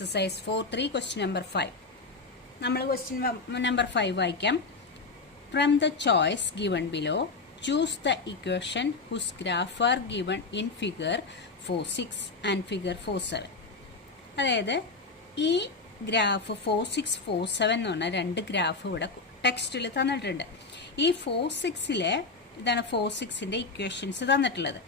Exercise 4.3 question number 5. നമ്മൾ question number 5 വായിക്കാം. From the choice given below, choose the equation whose graph are given in figure 4.6 and figure 4.7. അതായത് ഈ graph 4.6, 4.7 എന്ന് പറഞ്ഞാൽ രണ്ട് graph ഇവിടെ ടെക്സ്റ്റിൽ തന്നിട്ടുണ്ട്. ഈ 4.6 ഇതാണ് 4.6ന്റെ ഇക്വേഷൻസ് തന്നിട്ടുള്ളത്.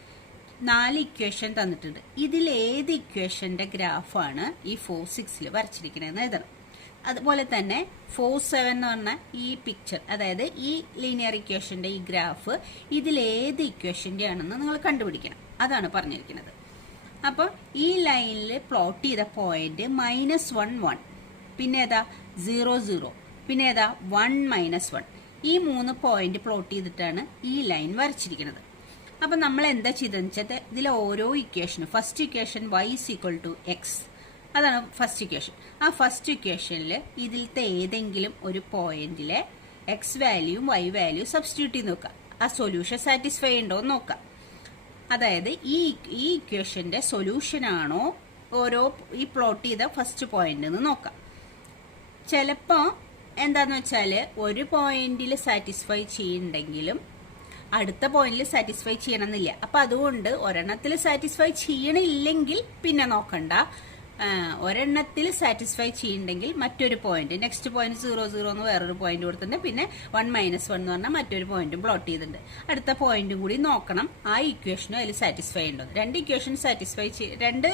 4 ഇക്വേഷൻ തന്നിട്ടുണ്ട്. ഇതിൽ ഏത് ഇക്വേഷന്റെ ഗ്രാഫാണ് ഈ 4.6 വരച്ചിരിക്കണമെന്ന് എഴുതണം. അതുപോലെ തന്നെ 4.7 എന്ന് പറഞ്ഞ ഈ പിക്ചർ, അതായത് ഈ ലീനിയർ ഇക്വേഷന്റെ ഈ ഗ്രാഫ് ഇതിൽ ഏത് ഇക്വേഷന്റെ ആണെന്ന് നിങ്ങൾ കണ്ടുപിടിക്കണം. അതാണ് പറഞ്ഞിരിക്കുന്നത്. അപ്പോൾ ഈ ലൈനിൽ പ്ലോട്ട് ചെയ്ത പോയിന്റ് -1 1, പിന്നെ ഏതാ 0 0, പിന്നെ ഏതാ 1 -1. ഈ 3 പോയിന്റ് പ്ലോട്ട് ചെയ്തിട്ടാണ് ഈ ലൈൻ വരച്ചിരിക്കുന്നത്. അപ്പൊ നമ്മൾ എന്താ ചെയ്തെന്ന് വെച്ചാൽ ഇതിലെ ഓരോ ഇക്വേഷനും, ഫസ്റ്റ് ഇക്വേഷൻ y = x, അതാണ് ഫസ്റ്റ് ഇക്വേഷൻ. ആ ഫസ്റ്റ് ഇക്വേഷനിൽ ഇതിലത്തെ ഏതെങ്കിലും ഒരു പോയിന്റിലെ x വാല്യൂയും y വാല്യൂ സബ്സ്റ്റിറ്റ്യൂട്ട് ചെയ്ത് നോക്കാം. ആ സൊല്യൂഷൻ സാറ്റിസ്ഫൈ ഉണ്ടോ എന്ന് നോക്കാം. അതായത് ഈ ഇക്വേഷന്റെ സൊല്യൂഷൻ ആണോ ഓരോ ഈ പ്ലോട്ട് ചെയ്ത ഫസ്റ്റ് പോയിന്റ് എന്ന് നോക്കാം. ചിലപ്പോ എന്താന്ന് വെച്ചാല് ഒരു പോയിന്റിൽ സാറ്റിസ്ഫൈ ചെയ്യുന്നുണ്ടെങ്കിലും അടുത്ത പോയിന്റിൽ സാറ്റിസ്ഫൈ ചെയ്യണമെന്നില്ല. അപ്പൊ അതുകൊണ്ട് ഒരെണ്ണത്തിൽ സാറ്റിസ്ഫൈ ചെയ്യണില്ലെങ്കിൽ പിന്നെ നോക്കണ്ട. ഒരെണ്ണത്തിൽ സാറ്റിസ്ഫൈ ചെയ്യുന്നുണ്ടെങ്കിൽ മറ്റൊരു പോയിന്റ്, നെക്സ്റ്റ് പോയിന്റ് 0 0 എന്ന് വേറൊരു പോയിന്റ് കൊടുത്തിട്ടുണ്ട്. പിന്നെ 1 -1 എന്ന് പറഞ്ഞാൽ മറ്റൊരു പോയിന്റും പ്ലോട്ട് ചെയ്തിട്ടുണ്ട്. അടുത്ത പോയിന്റും കൂടി നോക്കണം ആ ഇക്വേഷനും അതിൽ സാറ്റിസ്ഫൈ ഉണ്ടോ. രണ്ട് ഇക്വേഷൻ സാറ്റിസ്ഫൈ രണ്ട്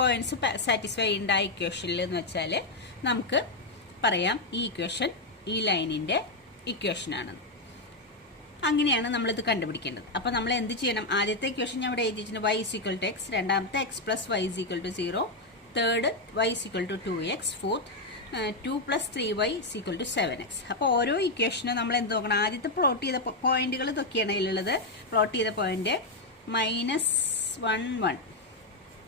പോയിന്റ്സ് സാറ്റിസ്ഫൈ ഉണ്ട് ആ ഇക്വേഷനിൽ എന്ന് വെച്ചാൽ നമുക്ക് പറയാം ഈ ഇക്വേഷൻ ഈ ലൈനിന്റെ ഇക്വേഷൻ ആണെന്ന്. അങ്ങനെയാണ് നമ്മളിത് കണ്ടുപിടിക്കേണ്ടത്. അപ്പൊ നമ്മൾ എന്ത് ചെയ്യണം? ആദ്യത്തെ ഇക്വേഷൻ ഞാൻ ഇവിടെ എഴുതിയിട്ടുണ്ട് y = x, രണ്ടാമത്തെ x + y = 0, third y = 2x, fourth 2 + 3y = 7x. അപ്പോൾ ഓരോ ഇക്വേഷനും നമ്മൾ എന്ത് നോക്കണം? ആദ്യത്തെ പ്ലോട്ട് ചെയ്ത പോയിന്റുകൾ ഇതൊക്കെയാണ് ഇതിലുള്ളത്. പ്ലോട്ട് ചെയ്ത പോയിന്റ് -1 1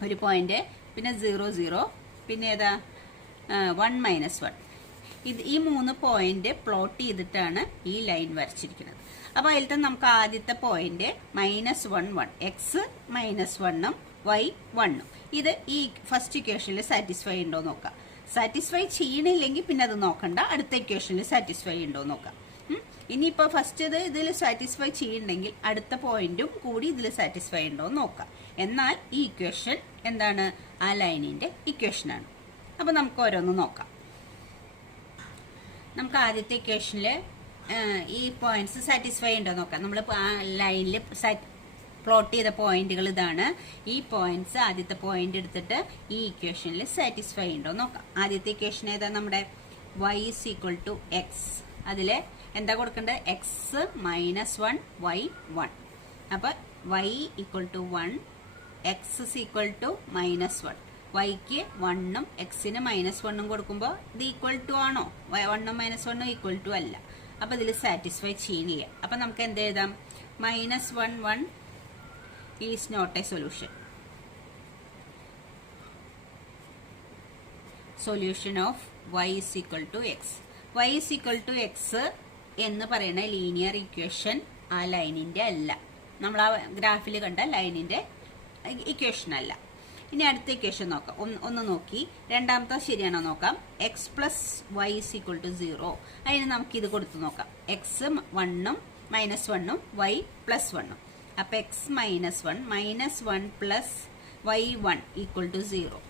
ഒരു പോയിന്റ്, പിന്നെ 0 0, പിന്നെ ഏതാ 1 -1. ഈ 3 പോയിന്റ് പ്ലോട്ട് ചെയ്തിട്ടാണ് ഈ ലൈൻ വരച്ചിരിക്കുന്നത്. അപ്പൊ അതിൽ നമുക്ക് ആദ്യത്തെ പോയിന്റ് -1 1, x -1ഉം y 1ഉം. ഇത് ഈ ഫസ്റ്റ് ഇക്വേഷനിൽ സാറ്റിസ്ഫൈ ഉണ്ടോ നോക്കാം. സാറ്റിസ്ഫൈ ചെയ്യണില്ലെങ്കിൽ പിന്നെ അത് നോക്കണ്ട, അടുത്ത ഇക്വേഷനിൽ സാറ്റിസ്ഫൈ ഉണ്ടോ നോക്കാം. ഇനിയിപ്പോ ഫസ്റ്റ് ഇതിൽ സാറ്റിസ്ഫൈ ചെയ്യുന്നുണ്ടെങ്കിൽ അടുത്ത പോയിന്റും കൂടി ഇതിൽ സാറ്റിസ്ഫൈ ഉണ്ടോ നോക്കാം. എന്നാൽ ഈ ഇക്വേഷൻ എന്താണ്? ആ ലൈനിന്റെ ഇക്വേഷനാണ്. അപ്പൊ നമുക്ക് ഓരോന്ന് നോക്കാം. നമുക്ക് ആദ്യത്തെ ഇക്വേഷനിൽ ഈ പോയിന്റ്സ് സാറ്റിസ്ഫൈ ഉണ്ടോ നോക്കാം. നമ്മൾ ലൈനിൽ പ്ലോട്ട് ചെയ്ത പോയിന്റുകൾ ഇതാണ്. ഈ പോയിന്റ്സ് ആദ്യത്തെ പോയിന്റ് എടുത്തിട്ട് ഈ ഇക്വേഷനിൽ സാറ്റിസ്ഫൈ ഉണ്ടോ നോക്കാം. ആദ്യത്തെ ഇക്വേഷൻ ഏതാ? നമ്മുടെ y = x. അതില് എന്താ കൊടുക്കേണ്ടത്? x -1 y 1. അപ്പൊ y = 1, x = -1. yക്ക് 1ഉം xന് -1ഉം കൊടുക്കുമ്പോൾ ഇത് ഈക്വൽ ടു ആണോ? 1ഉം -1ഉം ഈക്വൽ ടു അല്ല. അപ്പൊ ഇതിൽ സാറ്റിസ്ഫൈ ചെയ്യില്ല. അപ്പൊ നമുക്ക് എന്ത് എഴുതാം? -1 1 is not a solution. Solution of y = x. y = x എന്ന് പറയുന്ന ലീനിയർ ഇക്വേഷൻ ആ ലൈനിന്റെ അല്ല. നമ്മൾ ആ ഗ്രാഫിൽ കണ്ട ലൈനിന്റെ ഇക്വേഷൻ അല്ല. ഇനി അടുത്ത ഇക്വേഷൻ നോക്കാം. ഒന്ന് നോക്കി രണ്ടാമത്തെ ശരിയാണോ നോക്കാം. x + y = 0. അതിന് നമുക്ക് ഇത് കൊടുത്തു നോക്കാം. x 1ഉം -1ഉം y +1ഉം. അപ്പൊ x -1 -1 + y1 = 0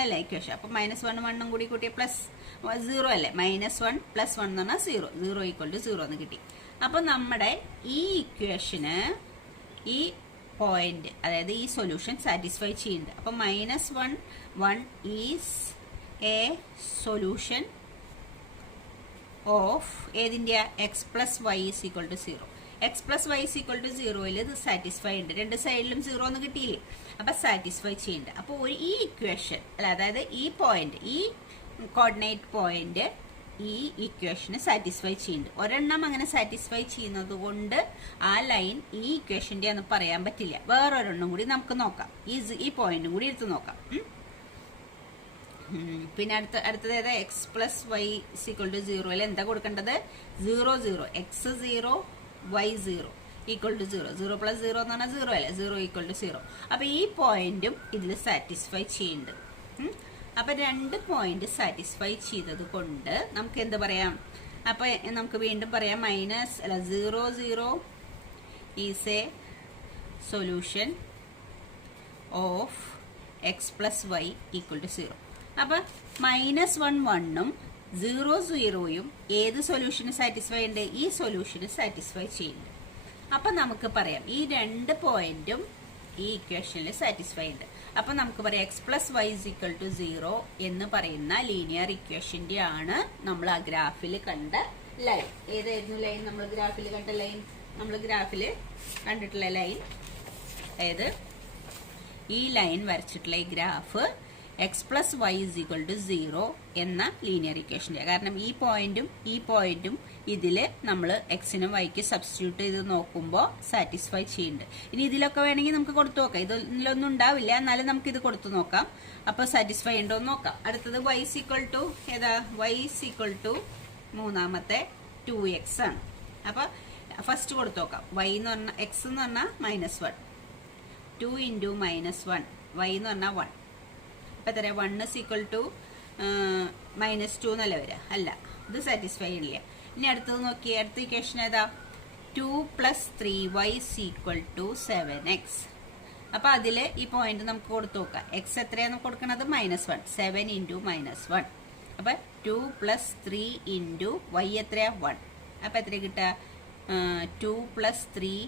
അല്ലേ ഇക്വേഷൻ. അപ്പൊ -1 1ഉം കൂടി കൂട്ടിയ +0 അല്ലേ. -1 + 1 എന്ന് പറഞ്ഞാൽ 0, 0 = 0 എന്ന് കിട്ടി. അപ്പൊ നമ്മുടെ ഈ ഇക്വേഷന് ഈ പോയിന്റ്, അതായത് ഈ സൊല്യൂഷൻ സാറ്റിസ്ഫൈ ചെയ്യുന്നുണ്ട്. അപ്പൊ -1 1 ഈസ് എ സൊല്യൂഷൻ ഓഫ് ഏതിന്റെ? x + y = 0. x + y = 0യിൽ ഇത് സാറ്റിസ്ഫൈ ഉണ്ട്. രണ്ട് സൈഡിലും 0 എന്ന് കിട്ടിയില്ലേ. അപ്പൊ സാറ്റിസ്ഫൈ ചെയ്യുന്നുണ്ട്. അപ്പൊ ഈ ഇക്വേഷൻ അതായത് ഈ പോയിന്റ്, ഈ കോർഡിനേറ്റ് പോയിന്റ് ഈ ഇക്വേഷന് സാറ്റിസ്ഫൈ ചെയ്യുന്നുണ്ട്. ഒരെണ്ണം അങ്ങനെ സാറ്റിസ്ഫൈ ചെയ്യുന്നത് കൊണ്ട് ആ ലൈൻ ഈ ഇക്വേഷന്റെ എന്ന് പറയാൻ പറ്റില്ല. വേറൊരെണ്ണം കൂടി നമുക്ക് നോക്കാം. ഈ പോയിന്റും കൂടി എടുത്ത് നോക്കാം. പിന്നെ അടുത്തത് ഏതാ? x + y = 0യിൽ എന്താ കൊടുക്കേണ്ടത്? 0 0, x 0 y 0 = 0. 0 + 0 എന്ന് പറഞ്ഞാൽ 0 അല്ലേ. 0 = 0. അപ്പൊ ഈ പോയിന്റും ഇതിൽ സാറ്റിസ്ഫൈ ചെയ്യുന്നുണ്ട്. അപ്പൊ 2 പോയിന്റ് സാറ്റിസ്ഫൈ ചെയ്തത് കൊണ്ട് നമുക്ക് എന്ത് പറയാം? അപ്പൊ നമുക്ക് വീണ്ടും പറയാം, 0 0 is a solution of x plus y equal to 0. അപ്പൊ -1 1ഉം 0 0യും ഏത് സൊല്യൂഷന് സാറ്റിസ്ഫൈ ഉണ്ട്? ഈ സൊല്യൂഷന് സാറ്റിസ്ഫൈ ചെയ്യുന്നുണ്ട്. അപ്പൊ നമുക്ക് പറയാം ഈ 2 പോയിന്റും ഈ ഇക്വേഷനിൽ സാറ്റിസ്ഫൈ ഉണ്ട്. അപ്പൊ നമുക്ക് പറയാം x plus y is equal to 0 എന്ന് പറയുന്ന ലീനിയർ ഇക്വേഷന്റെ ആണ് നമ്മൾ ആ ഗ്രാഫിൽ കണ്ട ലൈൻ. ഏതായിരുന്നു ലൈൻ? നമ്മൾ ഗ്രാഫിൽ കണ്ട ലൈൻ, നമ്മൾ ഗ്രാഫിൽ കണ്ടിട്ടുള്ള ലൈൻ, അതായത് ഈ ലൈൻ വരച്ചിട്ടുള്ള ഈ graph x plus y is equal to 0 എന്ന ലീനിയർ ഇക്വേഷന്റെ. കാരണം ഈ പോയിന്റും ഇതില് നമ്മൾ എക്സിനും വൈക്ക് സബ്സ്റ്റിറ്റ്യൂട്ട് ചെയ്ത് നോക്കുമ്പോൾ സാറ്റിസ്ഫൈ ചെയ്യുന്നുണ്ട്. ഇനി ഇതിലൊക്കെ വേണമെങ്കിൽ നമുക്ക് കൊടുത്തു നോക്കാം, ഇതിലൊന്നും ഉണ്ടാവില്ല, എന്നാലും നമുക്ക് ഇത് കൊടുത്തു നോക്കാം. അപ്പൊ സാറ്റിസ്ഫൈ ഉണ്ടോ എന്ന് നോക്കാം. അടുത്തത് y is equal to ഏതാ? y is equal to മൂന്നാമത്തെ 2x ആണ്. അപ്പൊ ഫസ്റ്റ് കൊടുത്തു നോക്കാം. y എന്ന് പറഞ്ഞാൽ x എന്ന് പറഞ്ഞാൽ -1, 2 into -1, y എന്ന് പറഞ്ഞാൽ 1. അപ്പൊ എത്ര? 1 is equal to -2 എന്നല്ല വരിക? അല്ല, ഇത് സാറ്റിസ്ഫൈ ഇല്ല. ഇനി അടുത്തത് നോക്കിയേ, അടുത്ത ഇക്വേഷൻ ഏതാ? 2 + 3y is equal to 7x. അപ്പൊ അതില് ഈ പോയിന്റ് നമുക്ക് കൊടുത്തു നോക്കാം. എക്സ് എത്രയാണ് കൊടുക്കണത്? -1, 7 into -1. അപ്പൊ 2 + 3 into y എത്രയാ? 1. അപ്പൊ എത്ര കിട്ടുക? 2 + 3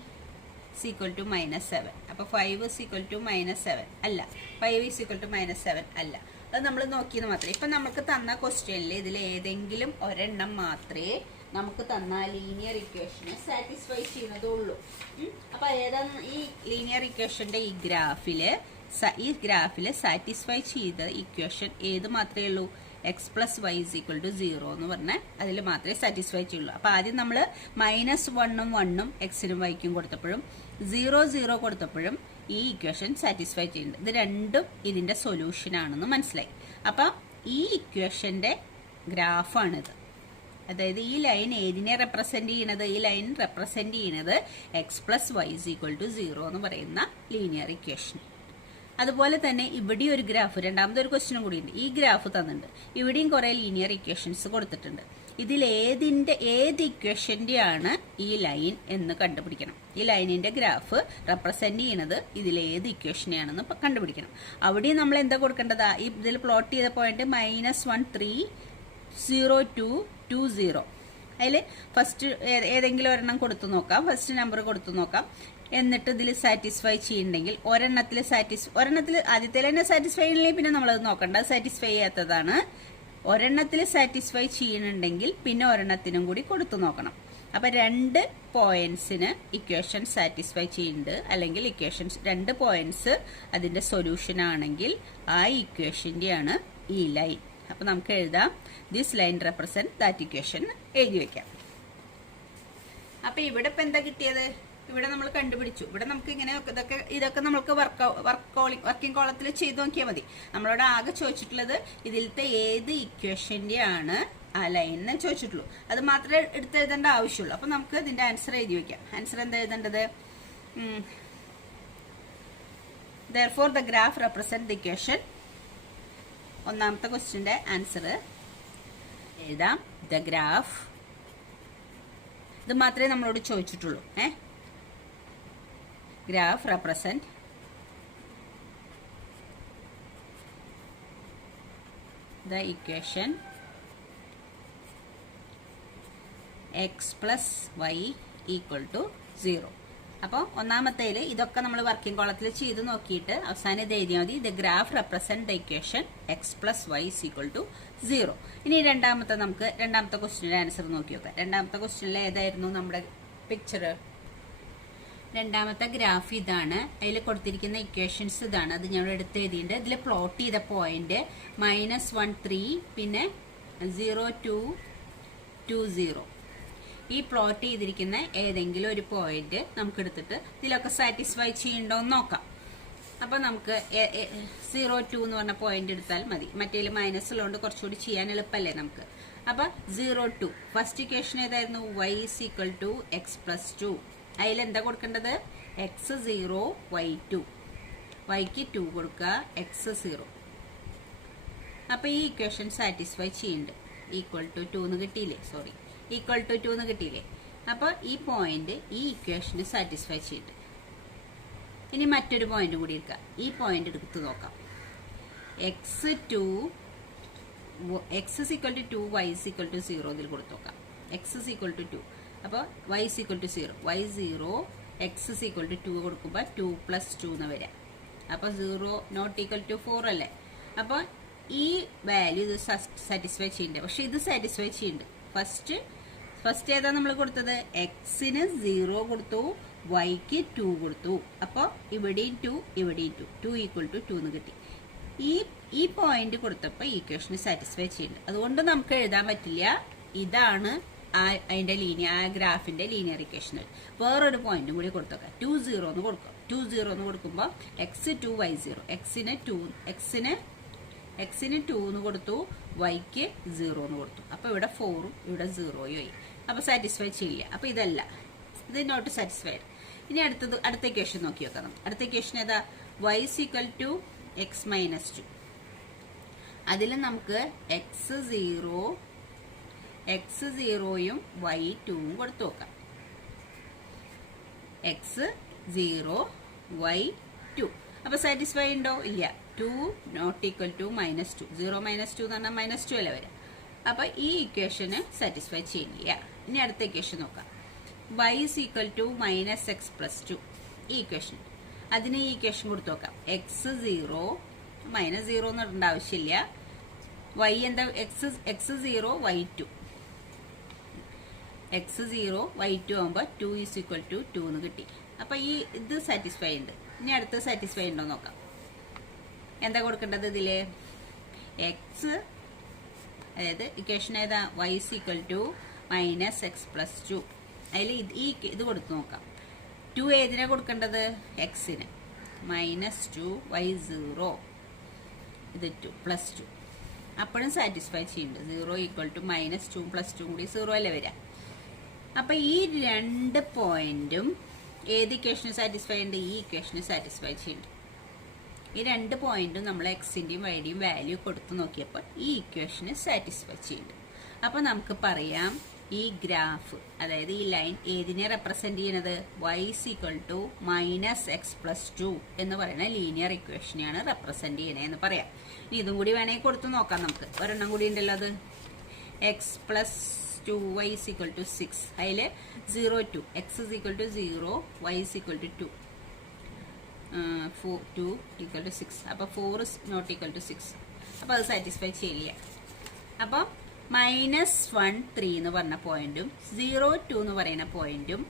is equal to -7. അപ്പൊ 5 is equal to -7 അല്ല, 5 is equal to -7 അല്ല. അത് നമ്മൾ നോക്കിയെന്ന് മാത്രമേ. ഇപ്പൊ നമുക്ക് തന്ന ക്വസ്റ്റ്യനിൽ ഇതിൽ ഏതെങ്കിലും ഒരെണ്ണം മാത്രമേ നമുക്ക് തന്ന ലീനിയർ ഇക്വേഷനെ സാറ്റിസ്ഫൈ ചെയ്യുന്നതുള്ളൂ. അപ്പൊ ഏതാണ് ഈ ലീനിയർ ഇക്വേഷന്റെ ഈ ഗ്രാഫില് സാറ്റിസ്ഫൈ ചെയ്ത ഇക്വേഷൻ ഏത് മാത്രമേ ഉള്ളൂ? X plus y is equal to 0 എന്ന് പറഞ്ഞാൽ അതിൽ മാത്രമേ സാറ്റിസ്ഫൈ ചെയ്യുള്ളൂ. അപ്പൊ ആദ്യം നമ്മൾ -1ഉം 1ഉം എക്സിനും വൈക്കും കൊടുത്തപ്പോഴും 0 0 കൊടുത്തപ്പോഴും ഈ ഇക്വേഷൻ സാറ്റിസ്ഫൈ ചെയ്യുന്നുണ്ട്. ഇത് രണ്ടും ഇതിന്റെ സൊല്യൂഷൻ ആണെന്ന് മനസ്സിലായി. അപ്പൊ ഈ ഇക്വേഷന്റെ ഗ്രാഫാണിത്. അതായത് ഈ ലൈൻ ഏതിനെ റെപ്രസെന്റ് ചെയ്യണത്? ഈ ലൈൻ റെപ്രസെന്റ് ചെയ്യണത് x plus y is equal to 0 എന്ന് പറയുന്ന ലീനിയർ ഇക്വേഷൻ. അതുപോലെ തന്നെ ഇവിടെ ഒരു ഗ്രാഫ്, രണ്ടാമതൊരു ക്വസ്റ്റ്യനും കൂടി ഉണ്ട്. ഈ ഗ്രാഫ് തന്നിട്ടുണ്ട്, ഇവിടെയും കുറെ ലീനിയർ ഇക്വേഷൻസ് കൊടുത്തിട്ടുണ്ട്. ഇതിൽ ഏത് ഇക്വേഷന്റെ ആണ് ഈ ലൈൻ എന്ന് കണ്ടുപിടിക്കണം. ഈ ലൈനിന്റെ ഗ്രാഫ് റെപ്രസെന്റ് ചെയ്യണത് ഇതിലേത് ഇക്വേഷനെയാണെന്ന് കണ്ടുപിടിക്കണം. അവിടെയും നമ്മൾ എന്താ കൊടുക്കേണ്ടത്? ഇതിൽ പ്ലോട്ട് ചെയ്ത പോയിന്റ് -1 3 0 2 2 0. അതിൽ ഫസ്റ്റ് ഏതെങ്കിലും ഒരെണ്ണം കൊടുത്തു നോക്കാം, ഫസ്റ്റ് നമ്പർ കൊടുത്തു നോക്കാം. എന്നിട്ട് ഇതിൽ സാറ്റിസ്ഫൈ ചെയ്യുന്നുണ്ടെങ്കിൽ ഒരെണ്ണത്തിൽ ആദ്യത്തെ തന്നെ സാറ്റിസ്ഫൈ ചെയ്യണമെങ്കിൽ പിന്നെ നമ്മളത് നോക്കണ്ട, സാറ്റിസ്ഫൈ ചെയ്യാത്തതാണ്. ഒരെണ്ണത്തിൽ സാറ്റിസ്ഫൈ ചെയ്യുന്നുണ്ടെങ്കിൽ പിന്നെ ഒരെണ്ണത്തിനും കൂടി കൊടുത്തു നോക്കണം. അപ്പൊ 2 പോയിന്റ്സിന് ഇക്വേഷൻ സാറ്റിസ്ഫൈ ചെയ്യുന്നുണ്ട്, അല്ലെങ്കിൽ ഇക്വേഷൻസ് 2 പോയിന്റ്സ് അതിന്റെ സൊല്യൂഷൻ ആണെങ്കിൽ ആ ഇക്വേഷന്റെ ആണ് ഈ ലൈൻ. അപ്പൊ നമുക്ക് എഴുതാം, this line represent that equation എഴുതി വെക്കാം. അപ്പൊ ഇവിടെ ഇപ്പൊ എന്താ കിട്ടിയത്? ഇവിടെ നമ്മൾ കണ്ടുപിടിച്ചു. ഇവിടെ നമുക്ക് ഇങ്ങനെ ഇതൊക്കെ നമുക്ക് വർക്കിംഗ് കോളത്തിൽ ചെയ്ത് നോക്കിയാൽ മതി. നമ്മളോട് ആകെ ചോദിച്ചിട്ടുള്ളത് ഇതിലത്തെ ഏത് ഇക്വേഷന്റെ ആണ് ആ ലൈൻ എന്ന് ചോദിച്ചിട്ടുള്ളൂ. അത് മാത്രമേ എടുത്ത് എഴുതേണ്ട ആവശ്യമുള്ളൂ. അപ്പൊ നമുക്ക് ഇതിന്റെ ആൻസർ എഴുതി വെക്കാം. ആൻസർ എന്താ എഴുതേണ്ടത്? therefore the graph represent the equation. ഒന്നാമത്തെ ക്വസ്റ്റ്യന്റെ ആൻസർ എഴുതാം. ദ ഗ്രാഫ്, ഇത് മാത്രമേ നമ്മളോട് ചോദിച്ചിട്ടുള്ളൂ. Graph represent the equation x plus y equal to 0. അപ്പോൾ ഒന്നാമത്തേൽ ഇതൊക്കെ നമ്മൾ വർക്കിംഗ് കോളത്തിൽ ചെയ്ത് നോക്കിയിട്ട് അവസാനം ഇത് എഴുതിയാൽ മതി. The graph represent the equation x plus y is equal to 0. ഇനി രണ്ടാമത്തെ ക്വസ്റ്റ്യൻ്റെ ആൻസർ നോക്കി നോക്കാം. രണ്ടാമത്തെ ക്വസ്റ്റ്യനിൽ ഏതായിരുന്നു നമ്മുടെ പിക്ചർ? രണ്ടാമത്തെ ഗ്രാഫ് ഇതാണ്. അതിൽ കൊടുത്തിരിക്കുന്ന ഇക്വേഷൻസ് ഇതാണ്. അത് ഞാൻ എടുത്ത് എഴുതിയിട്ടുണ്ട്. ഇതിൽ പ്ലോട്ട് ചെയ്ത പോയിന്റ് -1 3 പിന്നെ 0 2 2 0. ഈ പ്ലോട്ട് ചെയ്തിരിക്കുന്ന ഏതെങ്കിലും ഒരു പോയിന്റ് നമുക്ക് എടുത്തിട്ട് ഇതിലൊക്കെ സാറ്റിസ്ഫൈ ചെയ്യണ്ടോ എന്ന് നോക്കാം. അപ്പൊ നമുക്ക് 0 2 എന്ന് പറഞ്ഞ പോയിന്റ് എടുത്താൽ മതി. മറ്റേതിൽ മൈനസ് ഉള്ളതുകൊണ്ട് കുറച്ചുകൂടി ചെയ്യാൻ എളുപ്പമല്ലേ നമുക്ക്. അപ്പൊ 0 2 ഫസ്റ്റ് ഇക്വേഷൻ ഏതായിരുന്നു? y is equal to x plus 2. അതിലെന്താ കൊടുക്കേണ്ടത്? x 0 y 2. yക്ക് 2 കൊടുക്കുക, x 0. അപ്പോൾ ഈ ഇക്വേഷൻ സാറ്റിസ്ഫൈ ചെയ്യുന്നുണ്ട്. ഈക്വൽ ടു 2 എന്ന് കിട്ടിയില്ലേ, സോറി, ഈക്വൽ ടു 2 എന്ന് കിട്ടിയില്ലേ. അപ്പോൾ ഈ പോയിന്റ് ഈ ഇക്വേഷന് സാറ്റിസ്ഫൈ ചെയ്യുന്നുണ്ട്. ഇനി മറ്റൊരു പോയിന്റ് കൂടി എടുക്കാം. ഈ പോയിന്റ് എടുത്ത് നോക്കാം. x is equal to 2, y is equal to 0 ഇതിൽ കൊടുത്തു നോക്കാം. x is equal to 2, അപ്പോൾ y is equal to 0, y 0, x is equal to 2 കൊടുക്കുമ്പോൾ 2 plus 2 എന്ന് വരാം. അപ്പോൾ 0 നോട്ട് ഈക്വൽ ടു 4 അല്ലേ. അപ്പോൾ ഈ വാല്യൂ ഇത് സാറ്റിസ്ഫൈ ചെയ്യുന്നുണ്ട്. പക്ഷെ ഇത് സാറ്റിസ്ഫൈ ചെയ്യുന്നുണ്ട്. ഫസ്റ്റ് ഏതാ നമ്മൾ കൊടുത്തത്? എക്സിന് 0 കൊടുത്തു, വൈക്ക് 2 കൊടുത്തു. അപ്പോൾ ഇവിടെയും 2, ഇവിടെയും 2, 2 ഈക്വൽ ടു 2 എന്ന് കിട്ടി. ഈ പോയിന്റ് കൊടുത്തപ്പോൾ ഈ ഇക്വേഷന് സാറ്റിസ്ഫൈ ചെയ്യുന്നുണ്ട്. അതുകൊണ്ട് നമുക്ക് എഴുതാൻ പറ്റില്ല ഇതാണ് അതിന്റെ ആ ഗ്രാഫിന്റെ ലീനിയർ ഇക്വേഷൻ. വേറൊരു പോയിന്റും കൂടി കൊടുത്തേക്കാം. 2 0 എന്ന് കൊടുക്കാം. 2 0 എന്ന് കൊടുക്കുമ്പോൾ x2 y 0, എക്സിന് 2 എന്ന് കൊടുത്തു, വൈക്ക് 0 എന്ന് കൊടുത്തു. അപ്പൊ ഇവിടെ 4ഉം ഇവിടെ 0യും ആയി. അപ്പൊ സാറ്റിസ്ഫൈ ചെയ്യില്ല. അപ്പൊ ഇത് നോട്ട് സാറ്റിസ്ഫൈഡ്. ഇനി അടുത്ത ഇക്വേഷൻ നോക്കി നോക്കാം. അടുത്ത ഇക്വേഷൻ ഏതാ? y is equal to x minus 2. അതിൽ നമുക്ക് x0യും y2ഉം കൊടുത്തു നോക്കാം. x0 y2. അപ്പൊ സാറ്റിസ്ഫൈ ഉണ്ടോ? ഇല്ല. 2 നോട്ട് ഈക്വൽ ടു -2. 0 - 2 എന്ന് പറഞ്ഞാൽ -2 അല്ലേ വരാം. അപ്പൊ ഈ ഇക്വേഷന് സാറ്റിസ്ഫൈ ചെയ്യുന്നില്ല. ഇനി അടുത്ത ഇക്വേഷൻ നോക്കാം. y is equal to -x plus 2. ഈ ഇക്വേഷൻ, അതിന് ഈ ഇക്വേഷൻ കൊടുത്തു നോക്കാം. x0 -0 എന്ന് ഇടേണ്ട ആവശ്യമില്ല. y എന്താ? x0 y2. x0 y2 ആകുമ്പോൾ 2 is equal to 2 എന്ന് കിട്ടി. അപ്പൊ ഇത് സാറ്റിസ്ഫൈ ഉണ്ട്. ഇനി അടുത്ത് സാറ്റിസ്ഫൈ ഉണ്ടോ നോക്കാം. എന്താ കൊടുക്കേണ്ടത് ഇതില്? അതായത് ഇക്വേഷൻ ഏതാ? y is equal to -x plus 2. അതിൽ ഇത് കൊടുത്തു നോക്കാം. 2 ഏതിനാ കൊടുക്കേണ്ടത്? എക്സിന്. -2 y0, ഇത് 2 plus 2. അപ്പോഴും സാറ്റിസ്ഫൈ ചെയ്യുന്നുണ്ട്. 0 ഈക്വൽ ടു -2 plus 2 കൂടി 0 അല്ലേ വരാം. അപ്പൊ ഈ രണ്ട് പോയിന്റും ഏത് ഇക്വേഷന് സാറ്റിസ്ഫൈ ഉണ്ട്? ഈ ഇക്വേഷന് സാറ്റിസ്ഫൈ ചെയ്യുന്നുണ്ട്. ഈ രണ്ട് പോയിന്റും നമ്മൾ എക്സിന്റെയും വൈയുടെയും വാല്യൂ കൊടുത്തു നോക്കിയപ്പോൾ ഈ ഇക്വേഷന് സാറ്റിസ്ഫൈ ചെയ്യുന്നുണ്ട്. അപ്പൊ നമുക്ക് പറയാം ഈ ഗ്രാഫ്, അതായത് ഈ ലൈൻ ഏതിനെ റെപ്രസെന്റ് ചെയ്യുന്നത്? y is equal to -x plus 2 എന്ന് പറയുന്ന ലീനിയർ ഇക്വേഷനെയാണ് റെപ്രസെന്റ് ചെയ്യണേ എന്ന് പറയാം. ഇനി ഇതും കൂടി വേണമെങ്കിൽ കൊടുത്തു നോക്കാം. നമുക്ക് ഒരെണ്ണം കൂടി ഉണ്ടല്ലോ, അത് x plus 2y is equal to 6. അതില് 0 2, x is equal to 0, y is equal to 2, 2 equal to 6. അപ്പൊ 4 is not equal to 6. അപ്പൊ അത് സാറ്റിസ്ഫൈ ചെയ്യില്ല. അപ്പൊ -1 3 എന്ന് പറഞ്ഞ പോയിന്റും 0 2 എന്ന് പറയുന്ന പോയിന്റും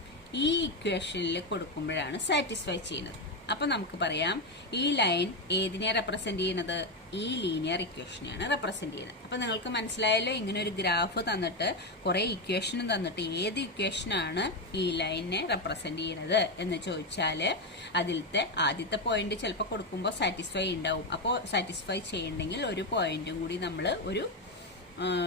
ഈ ഇക്വേഷനിൽ കൊടുക്കുമ്പോഴാണ് സാറ്റിസ്ഫൈ ചെയ്യുന്നത്. അപ്പൊ നമുക്ക് പറയാം ഈ ലൈൻ ഏതിനെ റെപ്രസെന്റ് ചെയ്യുന്നത്? ഈ ലീനിയർ ഇക്വേഷനെയാണ് റെപ്രസെന്റ് ചെയ്യുന്നത്. അപ്പൊ നിങ്ങൾക്ക് മനസ്സിലായല്ലോ, ഇങ്ങനെ ഒരു ഗ്രാഫ് തന്നിട്ട് കുറെ ഇക്വേഷനും തന്നിട്ട് ഏത് ഇക്വേഷനാണ് ഈ ലൈനിനെ റെപ്രസെന്റ് ചെയ്യുന്നത് എന്ന് ചോദിച്ചാല് അതിലത്തെ ആദ്യത്തെ പോയിന്റ് ചിലപ്പോൾ കൊടുക്കുമ്പോൾ സാറ്റിസ്ഫൈ ഉണ്ടാവും. അപ്പോൾ സാറ്റിസ്ഫൈ ചെയ്യണമെങ്കിൽ ഒരു പോയിന്റും കൂടി നമ്മൾ ഒരു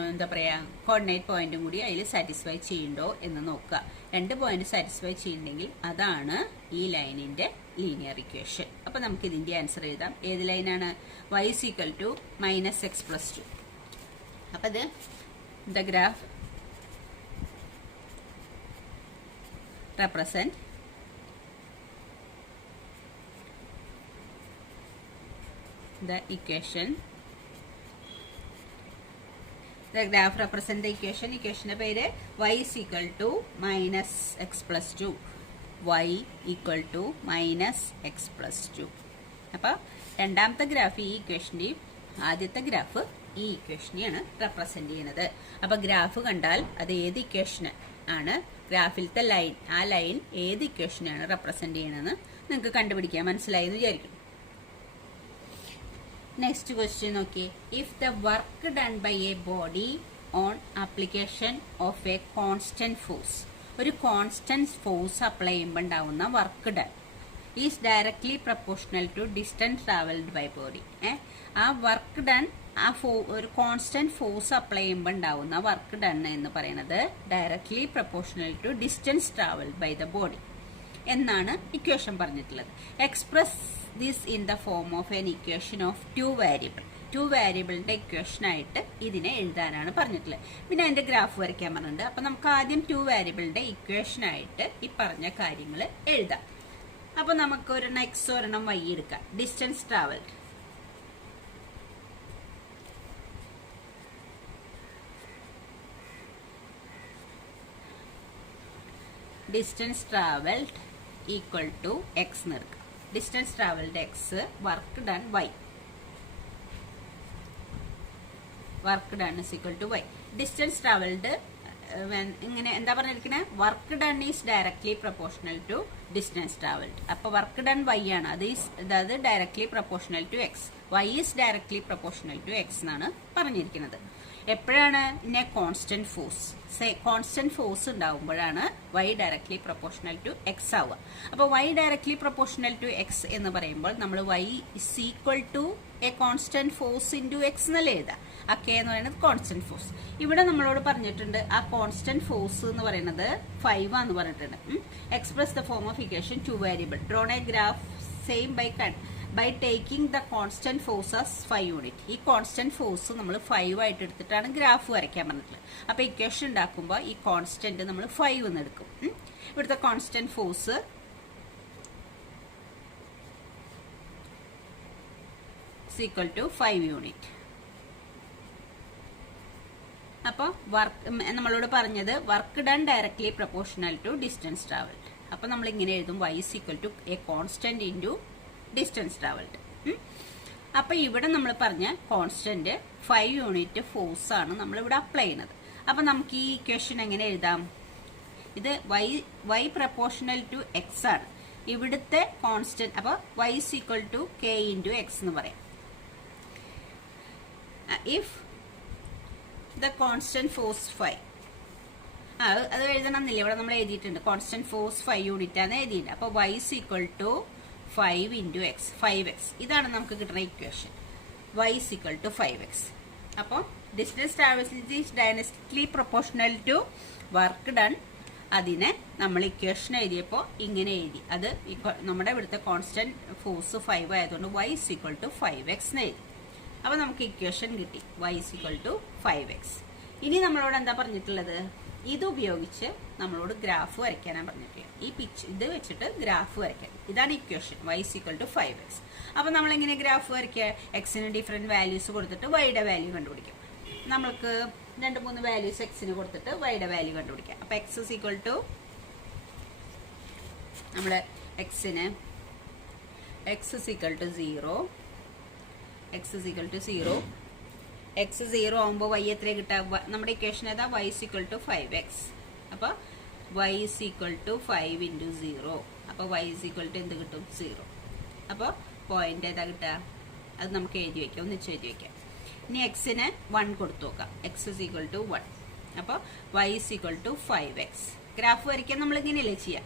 എന്താ പറയാ കോർഡിനേറ്റ് പോയിന്റും കൂടി അതിൽ സാറ്റിസ്ഫൈ ചെയ്യുന്നുണ്ടോ എന്ന് നോക്കുക. 2 പോയിന്റ് സാറ്റിസ്ഫൈ ചെയ്യുന്നുണ്ടെങ്കിൽ അതാണ് ഈ ലൈനിന്റെ ലീനിയർ ഇക്വേഷൻ. അപ്പൊ നമുക്ക് ഇതിന്റെ ആൻസർ എഴുതാം. ഏത് ലൈനാണ്? y is equal to -x plus 2. അപ്പൊ ഇത് the graph represent the equation. The graph represent the equation. ഇക്വേഷന്റെ പേര് y is equal to -x plus 2. y equal to -x plus 2. അപ്പൊ രണ്ടാമത്തെ ഗ്രാഫ് ഈ ഇക്വേഷന്റെയും ആദ്യത്തെ ഗ്രാഫ് ഈ ഇക്വേഷനെയാണ് റെപ്രസെന്റ് ചെയ്യുന്നത്. അപ്പൊ ഗ്രാഫ് കണ്ടാൽ അത് ഏത് ഇക്വേഷൻ ആണ്, ഗ്രാഫിലത്തെ ലൈൻ, ആ ലൈൻ ഏത് ഇക്വേഷനാണ് റെപ്രസെന്റ് ചെയ്യണമെന്ന് നിങ്ങൾക്ക് കണ്ടുപിടിക്കാൻ മനസ്സിലായി എന്ന് വിചാരിക്കുന്നു. നെക്സ്റ്റ് ക്വസ്റ്റ്യൻ നോക്കിയേ. If the work done by a body on application of a constant force, ഒരു കോൺസ്റ്റന്റ് ഫോഴ്സ് അപ്ലൈ ചെയ്യുമ്പോൾ ഉണ്ടാവുന്ന work done is directly proportional to distance travelled by body. ആ വർക്ക് ഡൺ, ഒരു കോൺസ്റ്റന്റ് ഫോഴ്സ് അപ്ലൈ ചെയ്യുമ്പോൾ ഉണ്ടാവുന്ന work done എന്ന് പറയുന്നത് directly proportional to distance travelled by the body എന്നാണ് ഇക്വേഷൻ പറഞ്ഞിട്ടുള്ളത്. Express this in the form of an equation of two to വേരിയബിളിന്റെ equation ആയിട്ട് ഇതിനെ എഴുതാനാണ് പറഞ്ഞിട്ടുള്ളത്. പിന്നെ അതിന്റെ ഗ്രാഫ് വരയ്ക്കാൻ പറഞ്ഞിട്ടുണ്ട്. അപ്പൊ നമുക്ക് ആദ്യം ടു വേരിയബിളിന്റെ ഇക്വേഷൻ ആയിട്ട് ഈ പറഞ്ഞ കാര്യങ്ങൾ എഴുതാം. അപ്പൊ നമുക്ക് ഒരെണ്ണം എക്സ് ഒരെണ്ണം വൈ എടുക്കാം. Distance travelled equal to x എന്ന് എടുക്കാം. Distance travelled x, work done y. Work done is equal to y. Distance travelled ഇങ്ങനെ എന്താ പറഞ്ഞിരിക്കുന്നത്? Work done is directly proportional to distance travelled. അപ്പൊ വർക്ക് ഡൺ വൈ ആണ്, അത് directly proportional to x. Y is directly proportional to x എന്നാണ് പറഞ്ഞിരിക്കുന്നത്. എപ്പോഴാണ് ഇന്നെ കോൺസ്റ്റന്റ് ഫോഴ്സ് ഉണ്ടാവുമ്പോഴാണ് y directly proportional to x ആവുക. അപ്പോൾ y directly proportional to x എന്ന് പറയുമ്പോൾ നമ്മൾ y is equal to a constant force into x എന്നല്ലേ എഴുതാം. ആ കെ എന്ന് പറയുന്നത് കോൺസ്റ്റന്റ് ഫോഴ്സ്. ഇവിടെ നമ്മളോട് പറഞ്ഞിട്ടുണ്ട് ആ കോൺസ്റ്റന്റ് ഫോഴ്സ് എന്ന് പറയുന്നത് 5 ആന്ന് പറഞ്ഞിട്ടുണ്ട്. Express the form of equation two variable. Drawn a graph same by taking the constant force as 5 unit. ഈ കോൺസ്റ്റന്റ് ഫോഴ്സ് നമ്മൾ 5 ആയിട്ട് എടുത്തിട്ടാണ് ഗ്രാഫ് വരയ്ക്കാൻ പറഞ്ഞിട്ടുള്ളത്. അപ്പൊ ഇക്വേഷൻ ഉണ്ടാക്കുമ്പോൾ ഈ കോൺസ്റ്റന്റ് നമ്മൾ 5 എന്ന് എടുക്കും. ഇവിടുത്തെ constant force equal to 5 unit. അപ്പോൾ നമ്മളോട് പറഞ്ഞത് work done directly proportional to distance travelled. അപ്പൊ നമ്മൾ ഇങ്ങനെ എഴുതും y is equal to a constant into distance traveled. അപ്പൊ ഇവിടെ നമ്മൾ പറഞ്ഞ കോൺസ്റ്റന്റ് 5 യൂണിറ്റ് ഫോഴ്സ് ആണ് നമ്മൾ ഇവിടെ അപ്ലൈ ചെയ്യുന്നത്. അപ്പൊ നമുക്ക് ഈ ഇക്വേഷൻ എങ്ങനെ എഴുതാം? ഇത് y പ്രൊപ്പോർഷണൽ ടു x ആണ്. ഇവിടുത്തെ കോൺസ്റ്റന്റ് അപ്പൊ y is equal to k into x എന്ന് പറയാം. If the constant force 5, അത് എഴുതണമെന്നില്ല, ഇവിടെ നമ്മൾ എഴുതിയിട്ടുണ്ട്. കോൺസ്റ്റന്റ് ഫോഴ്സ് 5 യൂണിറ്റ് ആണ് എഴുതിയില്ല. അപ്പൊ y is equal to 5 into x, 5x. ഇതാണ് നമുക്ക് കിട്ടുന്ന equation. y is equal to 5x. അപ്പോൾ distance travelled is directly proportional to work done. അതിനെ നമ്മൾ ഇക്വേഷൻ എഴുതിയപ്പോൾ ഇങ്ങനെ എഴുതി. അത് നമ്മുടെ ഇവിടുത്തെ കോൺസ്റ്റന്റ് ഫോഴ്സ് 5 ആയതുകൊണ്ട് y is equal to 5x എന്ന് എഴുതി. അപ്പൊ നമുക്ക് ഇക്വേഷൻ കിട്ടി. y is equal to 5x. ഇനി നമ്മളോട് എന്താ പറഞ്ഞിട്ടുള്ളത്? ഇത് ഉപയോഗിച്ച് നമ്മളോട് ഗ്രാഫ് വരയ്ക്കാനാണ് പറഞ്ഞിട്ടുള്ളത്. ഈ ഇത് വെച്ചിട്ട് ഗ്രാഫ് വരയ്ക്കാൻ. ഇതാണ് equation. y is equal to 5x. അപ്പൊ നമ്മൾ എങ്ങനെ ഗ്രാഫ് വരയ്ക്കുക? എക്സിന് ഡിഫറെന്റ് വാല്യൂസ് കൊടുത്തിട്ട് വൈയുടെ വാല്യൂ കണ്ടുപിടിക്കും. നമ്മൾക്ക് 2-3 വാല്യൂസ് എക്സിന് കൊടുത്തിട്ട് വൈയുടെ വാല്യൂ കണ്ടുപിടിക്കാം. അപ്പൊ x is equal to നമ്മള് എക്സിന് x is equal to 0, x is equal to 0. x 0 ആകുമ്പോൾ y എത്ര കിട്ടുക? നമ്മുടെ ഇക്വേഷൻ ഏതാ? y is equal to 5x. അപ്പൊ y is equal to 5 into 0. അപ്പൊ y is equal to എന്ത് കിട്ടും? 0. അപ്പൊ പോയിന്റ് ഏതാ കിട്ടുക? അത് നമുക്ക് എഴുതി വെക്കാം, ഒന്നിച്ച് എഴുതി വെക്കാം. ഇനി എക്സിന് 1 കൊടുത്തു നോക്കാം. x is equal to 1. അപ്പൊ y is equal to 5x. Graph വരയ്ക്കാൻ നമ്മൾ ഇങ്ങനെയല്ലേ ചെയ്യാം.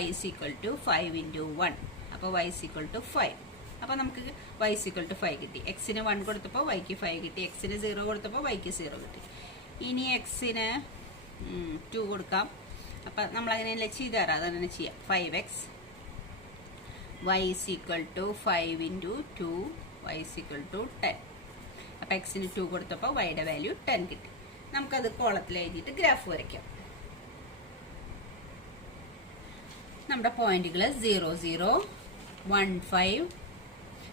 y is equal to 5 into 1. അപ്പൊ y is equal to 5. അപ്പൊ നമുക്ക് y is equal to 5 കിട്ടി. എക്സിന് 1 കൊടുത്തപ്പോൾ വൈക്ക് 5 കിട്ടി. എക്സിന് 0 കൊടുത്തപ്പോൾ വൈക്ക് 0 കിട്ടി. ഇനി എക്സിന് 2 കൊടുക്കാം. അപ്പൊ നമ്മൾ അങ്ങനെയല്ലേ ചെയ്താറ്, അതങ്ങനെ ചെയ്യാം. 5x y is equal to 5 into 2, y is equal to 10. അപ്പൊ എക്സിന് 2 കൊടുത്തപ്പോൾ വൈയുടെ വാല്യൂ 10 കിട്ടി. നമുക്കത് കോളത്തിൽ എഴുതിയിട്ട് ഗ്രാഫ് വരയ്ക്കാം. നമ്മുടെ പോയിന്റുകൾ 0, 0, 1, 5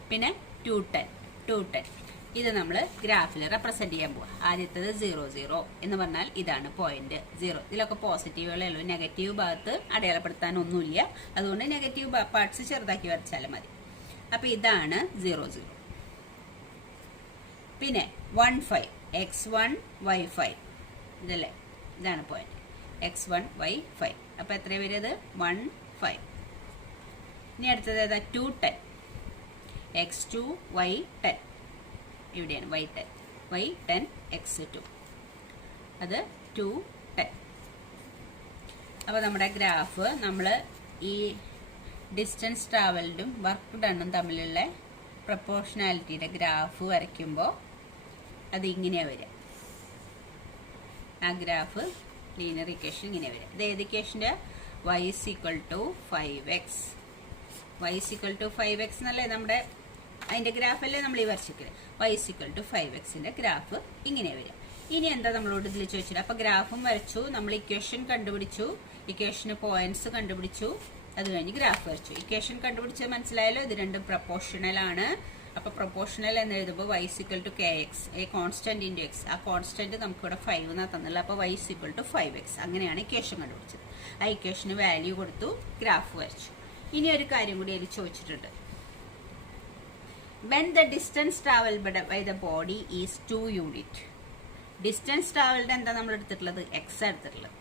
പിന്നെ 2, 10. ഇത് നമ്മൾ ഗ്രാഫിൽ റെപ്രസെന്റ് ചെയ്യാൻ പോവാ. ആദ്യത്തേത് 0, 0 എന്ന് പറഞ്ഞാൽ ഇതാണ് പോയിന്റ് 0. ഇതിലൊക്കെ പോസിറ്റീവുകളേ ഉള്ളൂ. നെഗറ്റീവ് ഭാഗത്ത് അടയാളപ്പെടുത്താനൊന്നുമില്ല. അതുകൊണ്ട് നെഗറ്റീവ് പാർട്സ് ചെറുതാക്കി വരച്ചാലും മതി. അപ്പൊ ഇതാണ് 0, 0. പിന്നെ 1, 5, x1, y5. ഇതല്ലേ, ഇതാണ് പോയിന്റ് x1, y5. അപ്പൊ എത്ര വരുന്നത്? 1, 5. ഇനി അടുത്തത് ഏതാ? 2, 10. x2, y10. ഇവിടെയാണ് y10, y10, x2. അത് 2, 10. അപ്പൊ നമ്മുടെ ഗ്രാഫ് നമ്മൾ ഈ ഡിസ്റ്റൻസ് ട്രാവൽഡും വർക്ക് ഡണ്ണും തമ്മിലുള്ള പ്രൊപ്പോർഷണാലിറ്റിയുടെ ഗ്രാഫ് വരയ്ക്കുമ്പോൾ അത് ഇങ്ങനെയാണ് വരിക. ആ ഗ്രാഫ് ലീനിയർ ഇക്വേഷൻ ഇങ്ങനെ വരിക. ഇത് ഏത് ഇക്വേഷൻ്റെ? y is equal to 5x. y is equal to 5x എന്നല്ലേ നമ്മുടെ അതിന്റെ ഗ്രാഫല്ലേ നമ്മൾ ഈ വരച്ചിട്ട് y = 5x ഗ്രാഫ് ഇങ്ങനെ വരും. ഇനി എന്താ നമ്മളോട് ഇതിൽ ചോദിച്ചത്? അപ്പൊ ഗ്രാഫും വരച്ചു, നമ്മൾ ഇക്വേഷൻ കണ്ടുപിടിച്ചു, ഇക്വേഷന് പോയിന്റ്സ് കണ്ടുപിടിച്ചു, അത് കഴിഞ്ഞ് ഗ്രാഫ് വരച്ചു. ഇക്വേഷൻ കണ്ടുപിടിച്ചത് മനസ്സിലായല്ലോ, ഇത് രണ്ടും പ്രൊപ്പോർഷണൽ ആണ്. അപ്പൊ പ്രൊപ്പോർഷണൽ എന്ന് എഴുതുമ്പോൾ y = kx, a constant into x. ആ കോൺസ്റ്റന്റ് നമുക്ക് ഇവിടെ 5 എന്നാ തന്നില്ല. അപ്പൊ y = 5x. അങ്ങനെയാണ് ഇക്വേഷൻ കണ്ടുപിടിച്ചത്. ആ ഇക്വേഷന് വാല്യൂ കൊടുത്തു, ഗ്രാഫ് വരച്ചു. ഇനി ഒരു കാര്യം കൂടി അതിൽ ചോദിച്ചിട്ടുണ്ട്. when the distance traveled by the body is 2 unit. Distance travelled എന്താ നമ്മൾ എടുത്തിട്ടുള്ളത്? എക്സ് എടുത്തിട്ടുള്ളത്.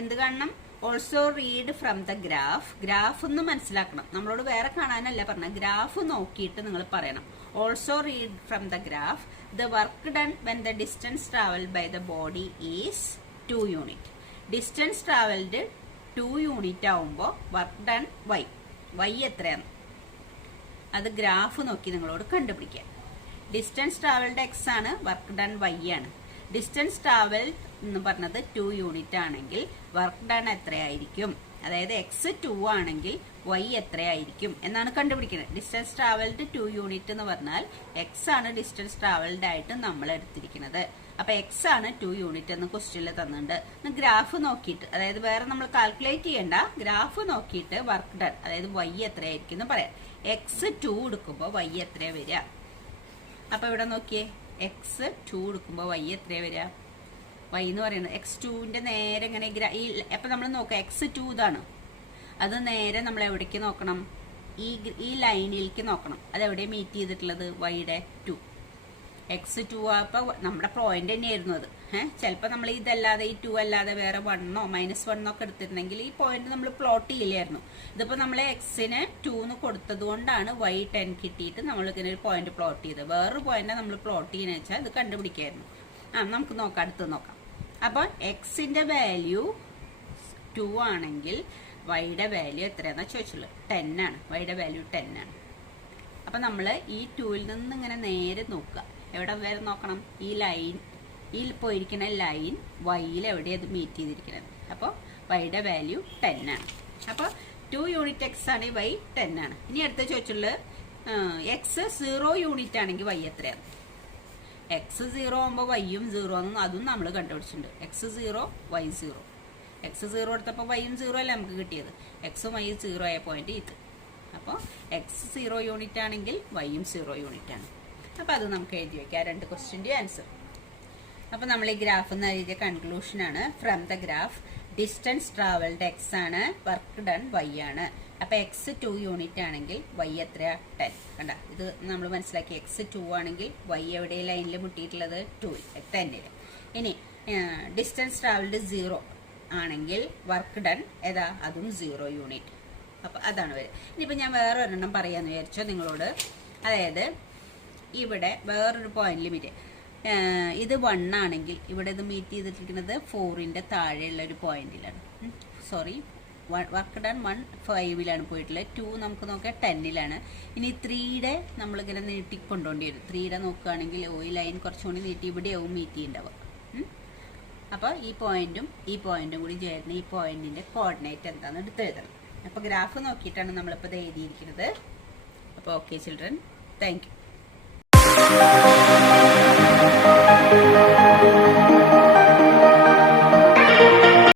എന്ത് കാണണം? Also read from the graph. Graph ഒന്ന് മനസ്സിലാക്കണം. നമ്മളോട് വേറെ കാണാനല്ല പറഞ്ഞ, ഗ്രാഫ് നോക്കിയിട്ട് നിങ്ങൾ പറയണം. Also read from the graph the work done when the distance travelled by the body is 2 unit. Distance travelled 2 unit ആവുമ്പോൾ വർക്ക് ഡൺ വൈ എത്രയാണ് അത് ഗ്രാഫ് നോക്കി നിങ്ങളോട് കണ്ടുപിടിക്കാം. ഡിസ്റ്റൻസ് ട്രാവൽഡ് എക്സ് ആണ്, വർക്ക് ഡൺ വൈ ആണ്. ഡിസ്റ്റൻസ് ട്രാവൽഡ് എന്ന് പറഞ്ഞത് 2 യൂണിറ്റ് ആണെങ്കിൽ വർക്ക് ഡൺ എത്രയായിരിക്കും? അതായത് എക്സ് 2 ആണെങ്കിൽ വൈ എത്രയായിരിക്കും എന്നാണ് കണ്ടുപിടിക്കുന്നത്. ഡിസ്റ്റൻസ് ട്രാവൽഡ് 2 യൂണിറ്റ് എന്ന് പറഞ്ഞാൽ എക്സ് ആണ് ഡിസ്റ്റൻസ് ട്രാവൽഡ് ആയിട്ട് നമ്മൾ എടുത്തിരിക്കുന്നത്. അപ്പൊ എക്സ് ആണ് 2 യൂണിറ്റ് എന്ന് ക്വസ്റ്റ്യനിൽ തന്നിട്ടുണ്ട്. ഗ്രാഫ് നോക്കിയിട്ട്, അതായത് വേറെ നമ്മൾ കാൽക്കുലേറ്റ് ചെയ്യണ്ട, ഗ്രാഫ് നോക്കിയിട്ട് വർക്ക് ഡൺ അതായത് വൈ എത്രയായിരിക്കും എന്ന് പറയാം. എക്സ് 2 എടുക്കുമ്പോൾ വൈ എത്രയാ വരിക? അപ്പൊ ഇവിടെ നോക്കിയേ, എക്സ് 2 എടുക്കുമ്പോൾ വൈ എത്രയാ വരിക? വൈ എന്ന് പറയുന്നത് x2ന്റെ നേരെ ഇങ്ങനെ അപ്പൊ നമ്മൾ നോക്കാം, x2 ഇതാണ്. അത് നേരെ നമ്മൾ എവിടേക്ക് നോക്കണം? ഈ ലൈനിലേക്ക് നോക്കണം. അത് എവിടെ മീറ്റ് ചെയ്തിട്ടുള്ളത്? വൈയുടെ 2. x2 അപ്പൊ നമ്മുടെ പോയിന്റ് തന്നെയായിരുന്നു അത്. ചിലപ്പോൾ നമ്മൾ ഇതല്ലാതെ ഈ 2 അല്ലാതെ വേറെ 1 -1 ഒക്കെ എടുത്തിട്ടുണ്ടെങ്കിൽ ഈ പോയിന്റ് നമ്മൾ പ്ലോട്ട് ചെയ്യില്ലായിരുന്നു. ഇതിപ്പോ നമ്മളെ എക്സിന് 2 കൊടുത്തത് കൊണ്ടാണ് y 10 കിട്ടിയിട്ട് നമ്മൾ ഇങ്ങനെ ഒരു പോയിന്റ് പ്ലോട്ട് ചെയ്തത്. വേറൊരു പോയിന്റ് നമ്മൾ പ്ലോട്ട് ചെയ്യുന്ന വെച്ചാൽ ഇത് കണ്ടുപിടിക്കായിരുന്നു. നമുക്ക് നോക്കാം, അടുത്ത് നോക്കാം. അപ്പൊ എക്സിന്റെ വാല്യൂ 2 ആണെങ്കിൽ വൈയുടെ വാല്യൂ എത്രയാണെന്നാ ചോദിച്ചുള്ളത്? 10 ആണ്. വൈയുടെ വാല്യൂ 10 ആണ്. അപ്പൊ നമ്മള് ഈ 2ൽ നിന്ന് ഇങ്ങനെ നേരെ നോക്കുക. എവിടെ വരെ നോക്കണം? ഈ പോയിരിക്കുന്ന ലൈൻ വൈയിൽ എവിടെയത് മീറ്റ് ചെയ്തിരിക്കുന്നത്. അപ്പോൾ വൈയുടെ വാല്യൂ 10 ആണ്. അപ്പോൾ 2 യൂണിറ്റ് എക്സ് ആണ്, വൈ 10 ആണ്. ഇനി അടുത്ത ചോദിച്ചുള്ളത് എക്സ് 0 യൂണിറ്റ് ആണെങ്കിൽ വൈ എത്രയാണ്? എക്സ് 0 ആകുമ്പോൾ വൈയും 0 ആണെന്ന് അതും നമ്മൾ കണ്ടുപിടിച്ചിട്ടുണ്ട്. X 0 Y 0. എക്സ് 0 എടുത്തപ്പോൾ വൈയും 0 അല്ല നമുക്ക് കിട്ടിയത്. എക്സും വൈയും 0 ആയ പോയിന്റ് ഇത്. അപ്പോൾ എക്സ് 0 യൂണിറ്റ് ആണെങ്കിൽ വൈയും 0 യൂണിറ്റ് ആണ്. അപ്പൊ അത് നമുക്ക് എഴുതി വെക്കാം, 2 ക്വസ്റ്റ്യന്റെ ആൻസർ. അപ്പൊ നമ്മൾ ഈ ഗ്രാഫ് എന്ന് എഴുതിയ കൺക്ലൂഷൻ ആണ്. From the graph distance travelled x ആണ്, വർക്ക് ഡൺ വൈ ആണ്. അപ്പൊ എക്സ് 2 യൂണിറ്റ് ആണെങ്കിൽ വൈ എത്രയാ? 10. കണ്ട, ഇത് നമ്മൾ മനസ്സിലാക്കി. എക്സ് 2 ആണെങ്കിൽ വൈ എവിടെ ലൈനിൽ മുട്ടിയിട്ടുള്ളത്? 10ൽ. ഇനി ഡിസ്റ്റൻസ് ട്രാവൽഡ് 0 ആണെങ്കിൽ വർക്ക് ഡൺ ഏതാ? അതും 0 യൂണിറ്റ്. അപ്പൊ അതാണ് വരും. ഇനിയിപ്പോ ഞാൻ വേറെ ഒരെണ്ണം പറയാന്ന് വിചാരിച്ചോ നിങ്ങളോട്. അതായത് ഇവിടെ വേറൊരു പോയിന്റ് ലിമിറ്റ്, ഇത് 1 ആണെങ്കിൽ ഇവിടെ ഇത് മീറ്റ് ചെയ്തിട്ടിരിക്കുന്നത് 4ന്റെ താഴെയുള്ള ഒരു പോയിന്റിലാണ്. സോറി, വർക്ക് ഡൺ 1 5ലാണ് പോയിട്ടുള്ളത്. 2 നമുക്ക് നോക്കാം 10ലാണ്. ഇനി 3യുടെ നമ്മളിങ്ങനെ നീട്ടിക്കൊണ്ടോണ്ടി വരും. 3യുടെ നോക്കുകയാണെങ്കിൽ ഈ ലൈൻ കുറച്ചുകൂടി നീട്ടി ഇവിടെയാവും മീറ്റ് ചെയ്യേണ്ടാവുക. അപ്പൊ ഈ പോയിന്റും കൂടി ചേർന്ന് ഈ പോയിന്റിന്റെ കോർഡിനേറ്റ് എന്താണെന്ന് എടുത്ത് എഴുതണം. അപ്പൊ ഗ്രാഫ് നോക്കിയിട്ടാണ് നമ്മളിപ്പോൾ ഇത് എഴുതിയിരിക്കുന്നത്. അപ്പോൾ ഓക്കെ ചിൽഡ്രൻ, താങ്ക് യു.